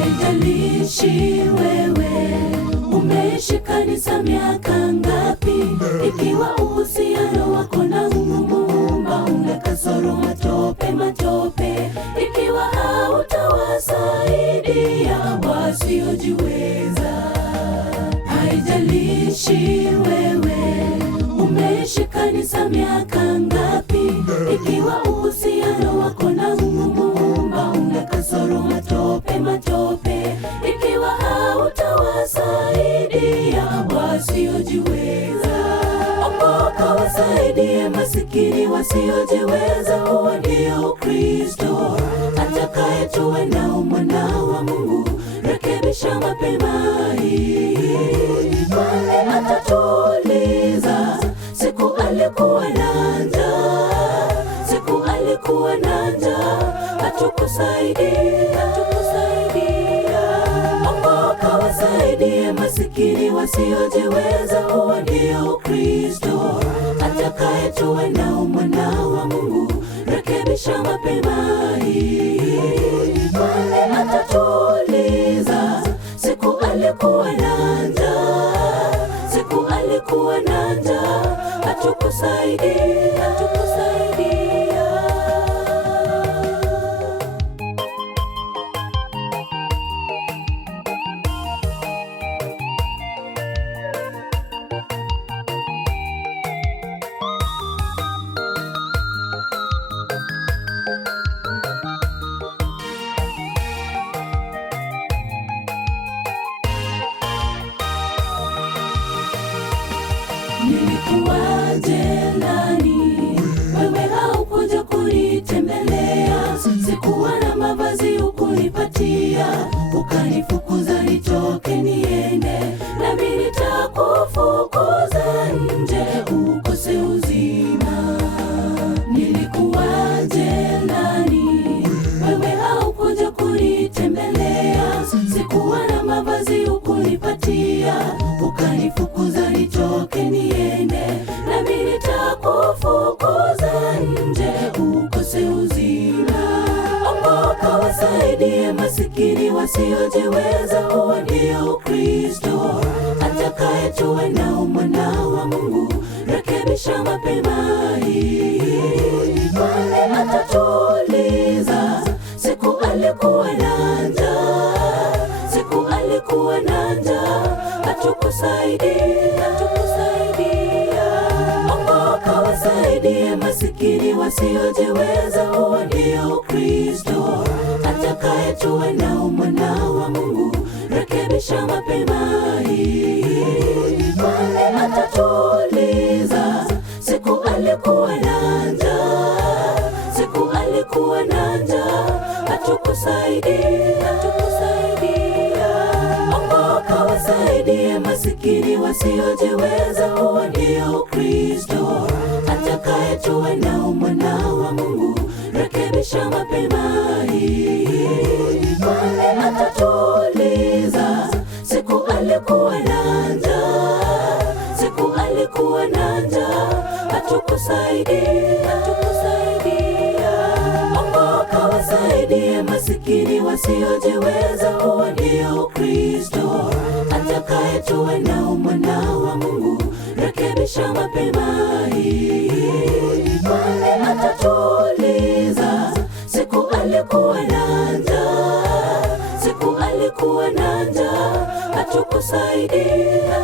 Haijalishi wewe umeishi kanisa miaka ngapi, ikiwa uhusiano wako na Muumba una kasoro matope, ikiwa hautawasaidia wasiojiweza. Haijalishi wewe umeishi kanisa miaka ngapi, ikiwa uhusiano wako na Muumba una kasoro matope, ikiwa hautawasaidia wasiojiweza. Okoka, wasaidie masikini wasiojiweza. Huo ndio Kristo atakaye tuwe nao mwana wa Mungu. Rekebisha mapema hii, kwani atatuliza. Siku alikuwa na njaa, siku alikuwa na njaa, hatukusaidia. Okoka, wasaidie masikini wasiojiweza. Huo ndio Kristo atakaye tuwe nao mwana wa Mungu. Rekebisha mapema hii, kwani atatuliza. Siku alikuwa na njaa, siku alikuwa na njaa, hatukusaidia. Nilikuwa jelani, wewe haukuja kunitembelea. Sikuwa na mavazi ukunipatia, ukanifukuza nitoke niende. Nami nitakufukuza nje ukose uzima. Nilikuwa jelani, wewe haukuja kunitembelea. Sikuwa na mavazi ukunipatia, ukanifukuza nitoke niende. Nami nitakufukuza nje ukose uzima. Okoka, wasaidie masikini wasiojiweza. Huo ndio Kristo atakaye tuwe nao mwana wa Mungu. Rekebisha mapema hii, kwani atatuliza. Siku alikuwa na njaa, siku alikuwa na njaa, hatukusaidia. Okoka, wasaidie masikini wasiojiweza. Huo ndio Kristo atakaye tuwe nao mwana wa Mungu. Rekebisha mapema hii, kwani atatuliza. Siku alikuwa na njaa, siku alikuwa na njaa, hatukusaidia. Okoka, wasaidie masikini wasiojiweza. Huo ndio Kristo atakaye tuwe nao mwana wa Mungu. Rekebisha mapema hii, kwani atatuliza. Siku alikuwa na njaa, siku alikuwa na njaa, hatukusaidia. Okoka, wasaidie masikini wasiojiweza. Huo ndio Kristo atakaye tuwe nao mwana wa Mungu. Rekebisha mapema hii, kwani atatuliza. Siku alikuwa na njaa, siku alikuwa na njaa, hatukusaidia.